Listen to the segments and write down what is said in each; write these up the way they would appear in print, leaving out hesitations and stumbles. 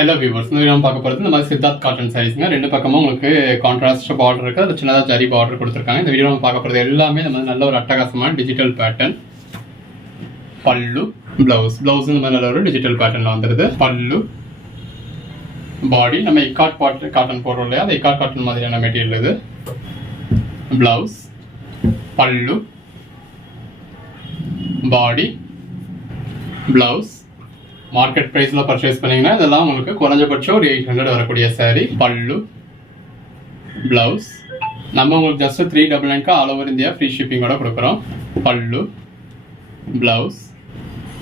Hello viewers, இந்த நம்ம பார்க்க போகிறது இந்த மாதிரி சித்தார்த் காட்டன் சாரீஸ்ங்க. ரெண்டு பக்கமும் உங்களுக்கு கான்ட்ராஸ்ட் பார்டர் இருக்குது, அது சின்னதாக ஜரி பார்டர் கொடுத்துருக்காங்க. இந்த வீடியோ நம்ம பார்க்க போகிறது எல்லாமே இந்த மாதிரி நல்ல ஒரு அட்டகாசமான டிஜிட்டல் பேட்டர்ன். பல்லு, பிளவுஸ் இந்த மாதிரி நல்ல ஒரு டிஜிட்டல் பேட்டர்னில் வந்துடுது. பல்லு, பாடி நம்ம இக்காட் காட்டன் போடுறோம் இல்லையா, அந்த இக்காட் காட்டன் மாதிரியான மெட்டீரியல் இது. பிளவுஸ், பல்லு, பாடி, பிளவுஸ். மார்க்கெட் ப்ரைஸில் பர்ச்சேஸ் பண்ணிங்கன்னா இதெல்லாம் உங்களுக்கு குறைஞ்சபட்சம் ஒரு 800 வரக்கூடிய சாரீ. பல்லு, ப்ளவுஸ். நம்ம உங்களுக்கு just 399 all over India free ஷிப்பிங்கோட கொடுக்குறோம். பல்லு, ப்ளவுஸ்.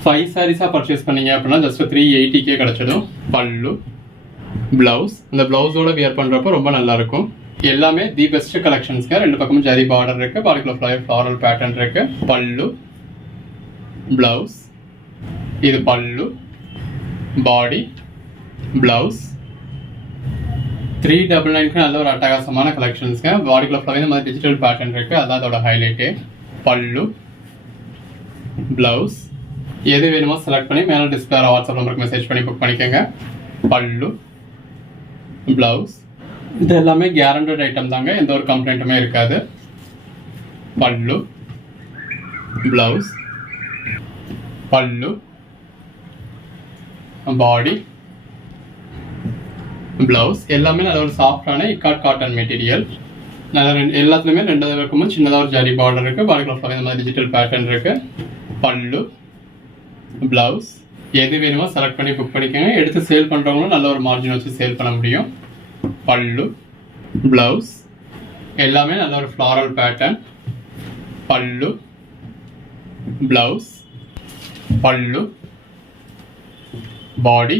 5 சாரீஸாக பர்ச்சேஸ் பண்ணீங்க அப்படின்னா ஜஸ்ட் 380 கிடச்சிடும். பல்லு, ப்ளவுஸ். இந்த ப்ளவுஸோட வியர் பண்ணுறப்போ ரொம்ப நல்லாயிருக்கும். எல்லாமே தி பெஸ்ட் கலெக்ஷன்ஸ்ங்க. ரெண்டு பக்கமும் ஜரி பார்டர் இருக்குது, பாடிக்குள்ள ஃப்ளாரல் பேட்டர்ன் இருக்குது. பல்லு, ப்ளவுஸ். இது பல்லு, பாடி, பிளவுஸ். 399 நல்ல ஒரு அட்டகாசமான கலெக்ஷன்ஸ்ங்க. பாடிக்குள்ள ஃப்ளவர் இந்த மாதிரி டிஜிட்டல் பேட்டர்ன் இருக்கு, அதான் அதோட ஹைலைட்டு. பல்லு, பிளவுஸ். எது வேணுமோ செலக்ட் பண்ணி மேலே டிஸ்பிளே வாட்ஸ்அப் நம்பருக்கு மெசேஜ் பண்ணி புக் பண்ணிக்கோங்க. பல்லு, பிளவுஸ். இது எல்லாமே கேரண்டட் ஐட்டம் தாங்க, எந்த ஒரு கம்ப்ளைண்ட்டுமே இருக்காது. பல்லு, பிளவுஸ், பல்லு, பாடி, பிளவுஸ். எல்லாமே நல்ல ஒரு சாஃப்டான இக்காட் காட்டன் மெட்டீரியல். எல்லாத்துலேயுமே ரெண்டு பக்கமும் சின்னதாக ஒரு ஜரி பார்டர் இருக்குது, பாடிக்குள்ள இந்த மாதிரி டிஜிட்டல் பேட்டர்ன் இருக்குது. பல்லு, பிளவுஸ். எது வேணுமோ செலக்ட் பண்ணி புக் பண்ணிக்கோங்க. எடுத்து சேல் பண்ணுறவங்களும் நல்ல ஒரு மார்ஜின் வச்சு சேல் பண்ண முடியும். பல்லு, பிளவுஸ். எல்லாமே நல்ல ஒரு ஃப்ளாரல் பேட்டர்ன். பல்லு, பிளவுஸ், பல்லு, பாடி,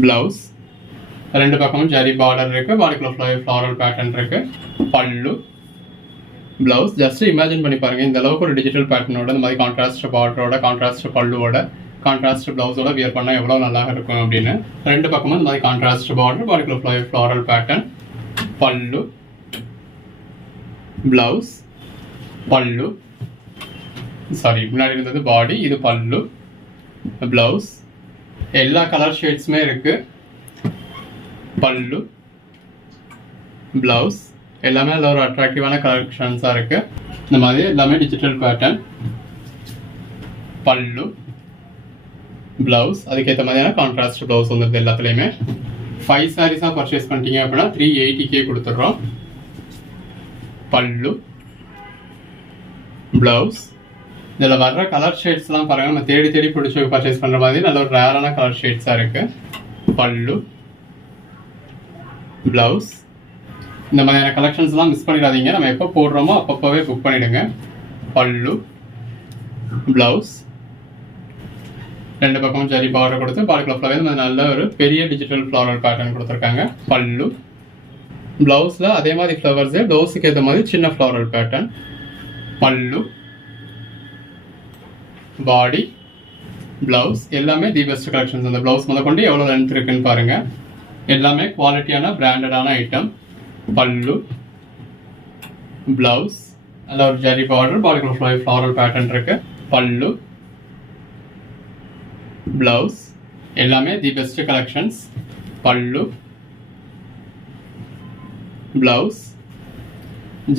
பிளவுஸ். ரெண்டு பக்கமும் ஜரி பார்டர் இருக்கு, பாடிக்குள்ள ஃப்ளாரல் பேட்டர்ன் இருக்கு. பல்லு, பிளவுஸ். ஜஸ்ட் இமேஜின் பண்ணி பாருங்க, இந்த அளவுக்கு ஒரு டிஜிட்டல் பேட்டர்னோட இந்த மாதிரி கான்ட்ராஸ்ட் பார்டரோட, கான்ட்ராஸ்ட் பல்லுவோட, கான்ட்ராஸ்ட் பிளவுஸோட வியர் பண்ணால் எவ்வளோ நல்லா இருக்கும் அப்படின்னு. ரெண்டு பக்கமும் இந்த மாதிரி கான்ட்ராஸ்ட் பார்டர், பாடிக்குள்ள ஃப்ளாரல் பேட்டர்ன். பல்லு, பிளவுஸ், பல்லு. சாரி, முன்னாடி இருந்தது பாடி, இது பல்லு, பிளவுஸ். எல்லா கலர் ஷேட்ஸுமே இருக்கு. பல்லு, பிளவுஸ். எல்லாமே நல்ல ஒரு அட்ராக்டிவான கலெக்ஷன்ஸாக இருக்கு. இந்த மாதிரி எல்லாமே டிஜிட்டல் பேட்டர்ன். பல்லு, பிளவுஸ். அதுக்கேற்ற மாதிரியான கான்ட்ராஸ்ட் பிளவுஸ் வந்துருது எல்லாத்துலேயுமே. 5 சாரீஸாக பர்ச்சேஸ் பண்ணிட்டீங்க அப்படின்னா 380 கொடுத்துட்றோம். பல்லு, பிளவுஸ். இதில் வர்ற கலர் ஷேட்ஸ்லாம் பாருங்கள், நம்ம தேடி தேடி பிடிச்சி பர்ச்சேஸ் பண்ணுற மாதிரி நல்ல ஒரு ரேரான கலர் ஷேட்ஸாக இருக்குது. பல்லு, ப்ளவுஸ். இந்த மாதிரியான கலெக்ஷன்ஸ்லாம் மிஸ் பண்ணிடாதீங்க. நம்ம எப்போ போடுறோமோ அப்பப்போவே புக் பண்ணிவிடுங்க. பல்லு, ப்ளவுஸ். ரெண்டு பக்கமும் ஜரி பார்டர் கொடுத்து பாடிக்குள்ள ஃப்ளவர் நல்ல ஒரு பெரிய டிஜிட்டல் ஃப்ளாரல் பேட்டர்ன் கொடுத்துருக்காங்க. பல்லு, ப்ளவுஸில் அதே மாதிரி ஃப்ளவர்ஸு, ப்ளவுஸுக்கு ஏற்ற மாதிரி சின்ன ஃப்ளாரல் பேட்டர்ன். பல்லு, பாடி, பிளவுஸ். எல்லாமே தி பெஸ்ட் கலெக்ஷன்ஸ். அந்த பிளவுஸ் முதல் கொண்டு எவ்வளோ லென்த் இருக்குன்னு பாருங்க. எல்லாமே குவாலிட்டியான பிராண்டடான ஐட்டம். பல்லு, பிளவுஸ். நல்ல ஒரு ஜரி பார்டர், பாடிக்குள்ள ஃப்ளாரல் பேட்டர்ன் இருக்கு. பல்லு, பிளவுஸ். எல்லாமே தி பெஸ்ட் கலெக்ஷன்ஸ். பல்லு, பிளவுஸ்,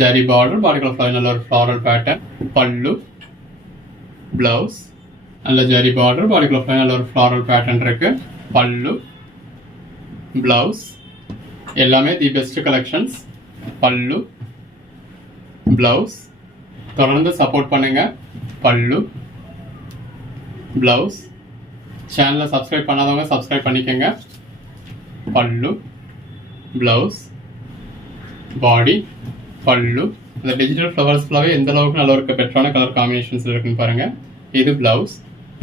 ஜரி பார்டர், பாடிக்குள்ள நல்ல ஒரு ஃப்ளாரல் பேட்டர்ன். பல்லு, பிளவுஸ். நல்ல ஜரி பார்டர், பாடிக்குள்ள நல்ல ஒரு ஃப்ளாரல் பேட்டர்ன் இருக்கு. பல்லு, பிளவுஸ். எல்லாமே தி பெஸ்ட் கலெக்ஷன்ஸ். பல்லு, பிளவுஸ். தொடர்ந்து சப்போர்ட் பண்ணுங்க. பல்லு, பிளவுஸ். சேனலை சப்ஸ்கிரைப் பண்ணாதவங்க சப்ஸ்கிரைப் பண்ணிக்கோங்க. பல்லு, பிளவுஸ், பாடி, பல்லு. இந்த டிஜிட்டல் ஃப்ளவர்ஸ் ஃபுல்லாகவே எந்த அளவுக்கு நல்ல ஒரு பெட்டரான கலர் காம்பினேஷன்ஸ் இருக்குன்னு பாருங்க. இது பிளவுஸ்.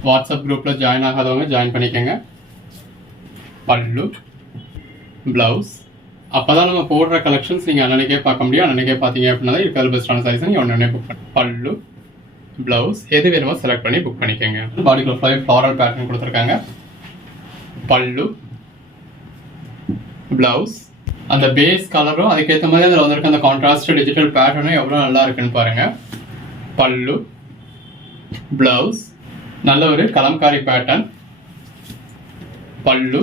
வாட்ஸ்அப் குரூப்பில் ஜாயின் ஆகாதவங்க ஜாயின் பண்ணிக்கோங்க. பல்லு, பிளவுஸ். அப்போ தான் நம்ம போடுற கலெக்ஷன்ஸ் நீங்கள் அன்னன்னைக்கே பார்க்க முடியும். அன்னன்னைக்கே பார்த்தீங்க அப்படின்னா தான் இருக்கிற பெஸ்ட்டான சைஸ் நீங்கள் ஒன்று புக் பண்ணி. பல்லு, பிளவுஸ். எது வேணுமோ செலக்ட் பண்ணி புக் பண்ணிக்கோங்க. பாடிக்குள்ள ஃப்ளாரல் பேட்டர்ன் கொடுத்துருக்காங்க. பல்லு, பிளவுஸ். அந்த பேஸ் கலரும் அதுக்கேற்ற மாதிரி அதில் வந்திருக்க அந்த கான்ட்ராஸ்ட் டிஜிட்டல் பேட்டர்னும் எவ்வளோ நல்லா இருக்குன்னு பாருங்க. பல்லு, பிளவுஸ். நல்ல ஒரு கலம்காரி பேட்டர்ன். பல்லு,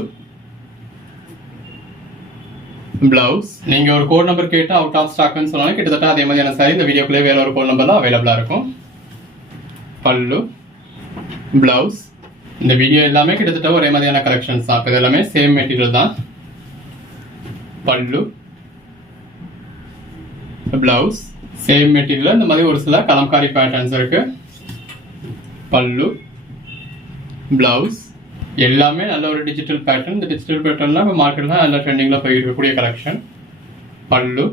பிளவுஸ். நீங்க ஒரு கோட் நம்பர் கேட்டு அவுட் ஆஃப் ஸ்டாக்னு சொன்னாலும் கிட்டத்தட்ட அதே மாதிரியான சாரி இந்த வீடியோக்குள்ளே வேற ஒரு கோட் நம்பர்ல அவைலபிளா இருக்கும். பல்லு, பிளவுஸ். இந்த வீடியோ எல்லாமே கிட்டத்தட்ட ஒரே மாதிரியான கலெக்ஷன்ஸ் தான். இது எல்லாமே சேம் மெட்டீரியல் தான். பல்லு, பிளவுஸ், சேம் மெட்டீரியல். இந்த மாதிரி ஒரு சில கலம்காரி பேட்டர்ன்ஸ் இருக்கு. பல்லு, பிளவுஸ், எல்லாமே நல்ல ஒரு டிஜிட்டல் பேட்டர்ன். இந்த டிஜிட்டல் பேட்டர்ன்லாம் இப்போ மார்க்கெட்ல நல்ல ட்ரெண்டிங்ல போய் இருக்கக்கூடிய கலெக்ஷன். பல்லு,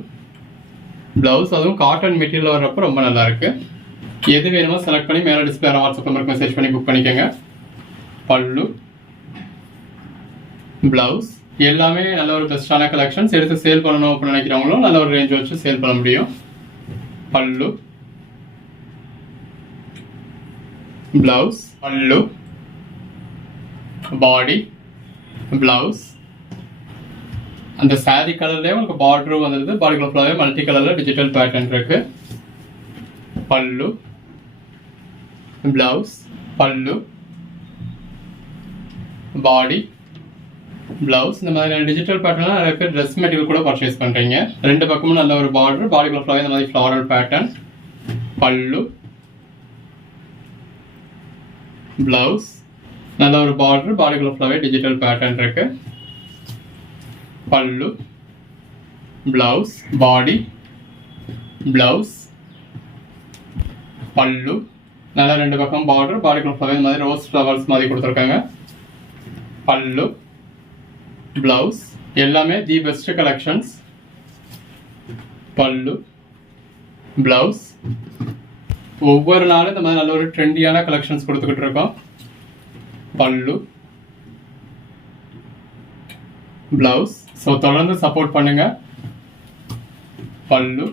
பிளவுஸ், அதுவும் காட்டன் மெட்டீரியல் வர்றப்ப ரொம்ப நல்லா இருக்கு. எது வேணுமோ செலக்ட் பண்ணி மேலே டிஸ்பிளே வாட்ஸ்அப் நம்பருக்கு மெசேஜ் பண்ணி புக் பண்ணிக்கோங்க. பல்லு, பிளவுஸ், எல்லாமே நல்ல ஒரு பெஸ்டான கலெக்ஷன்ஸ். எடுத்து சேல் பண்ணணும் அப்படின்னு நினைக்கிறவங்களும் நல்ல ஒரு ரேஞ்ச் வச்சு சேல் பண்ண முடியும். பல்லு, பிளவுஸ், பல்லு, பாடி, பிளவுஸ். அந்த சாரி கலர்லேயே உங்களுக்கு பார்டரும் வந்துருது. பாடிக்குள்ள ஃபுல்லாகவே மல்டி கலரில் டிஜிட்டல் பேட்டர்ன் இருக்கு. பல்லு, பிளவுஸ், பல்லு, பாடி, பிளவுஸ். இந்த மாதிரி டிஜிட்டல் பேட்டர்ன்லாம் நிறைய பேர் ட்ரெஸ் மெட்டீரியல் கூட பர்ச்சேஸ் பண்ணுறீங்க. ரெண்டு பக்கமும் நல்ல ஒரு பார்டர், பாடிக்குள்ள ஃபுல்லாகவே இந்த மாதிரி ஃப்ளாரல் பேட்டர்ன். பல்லு, பிளவுஸ், நல்ல ஒரு பார்டர், பாடிக்குள்ள ஃபுல்லாகவே டிஜிட்டல் பேட்டர்ன் இருக்கு. பல்லு, பிளவுஸ், பாடி, பிளவுஸ், பல்லு. நல்லா ரெண்டு பக்கம் பார்டர், பாடிக்குள்ள ஃபுல்லாகவே இந்த மாதிரி ரோஸ் ஃப்ளவர்ஸ் மாதிரி கொடுத்துருக்காங்க. பல்லு, பிளவுஸ், எல்லாமே தி பெஸ்ட் கலெக்ஷன்ஸ். பல்லு, பிளவுஸ். ஒவ்வொரு நாளும் இந்த மாதிரி நல்ல ஒரு ட்ரெண்டியான கலெக்ஷன்ஸ் கொடுத்துக்கிட்டு இருக்கோம். பல்லு, பிளவுஸ். ஸோ தொடர்ந்து சப்போர்ட் பண்ணுங்க. பல்லு,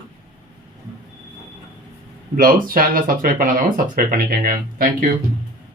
பிளவுஸ். சேனலை சப்ஸ்கிரைப் பண்ணாதவங்க சப்ஸ்கிரைப் பண்ணிக்கோங்க. தேங்க்யூ.